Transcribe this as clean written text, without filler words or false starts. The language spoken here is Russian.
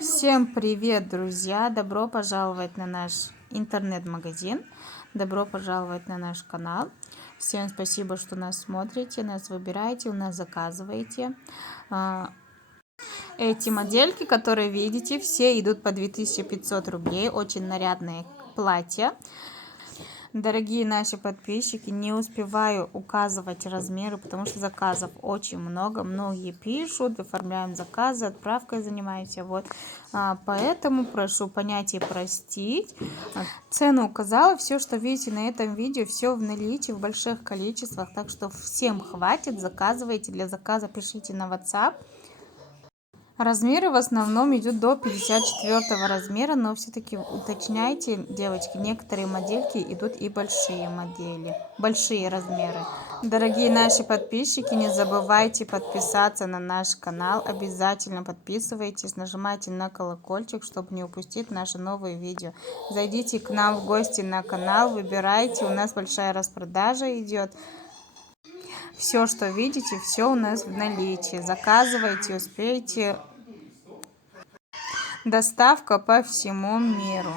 Всем привет, друзья! Добро пожаловать на наш интернет-магазин. Добро пожаловать на наш канал. Всем спасибо, что нас смотрите, нас выбираете, у нас заказываете. Эти модельки, которые видите, все идут по 2500 рублей. Очень нарядные платья. Дорогие наши подписчики, не успеваю указывать размеры, потому что заказов очень много. Многие пишут, оформляем заказы, отправкой занимаемся. Вот. Поэтому прошу понять и простить. Цену указала. Все, что видите на этом видео, все в наличии, в больших количествах. Так что всем хватит. Заказывайте. Для заказа пишите на WhatsApp. Размеры в основном идут до 54 размера, но все-таки уточняйте, девочки, некоторые модельки идут и большие модели, большие размеры. Дорогие наши подписчики, не забывайте подписаться на наш канал, обязательно подписывайтесь, нажимайте на колокольчик, чтобы не упустить наши новые видео. Зайдите к нам в гости на канал, выбирайте, у нас большая распродажа идет. Все, что видите, все у нас в наличии. Заказывайте, успейте. Доставка по всему миру.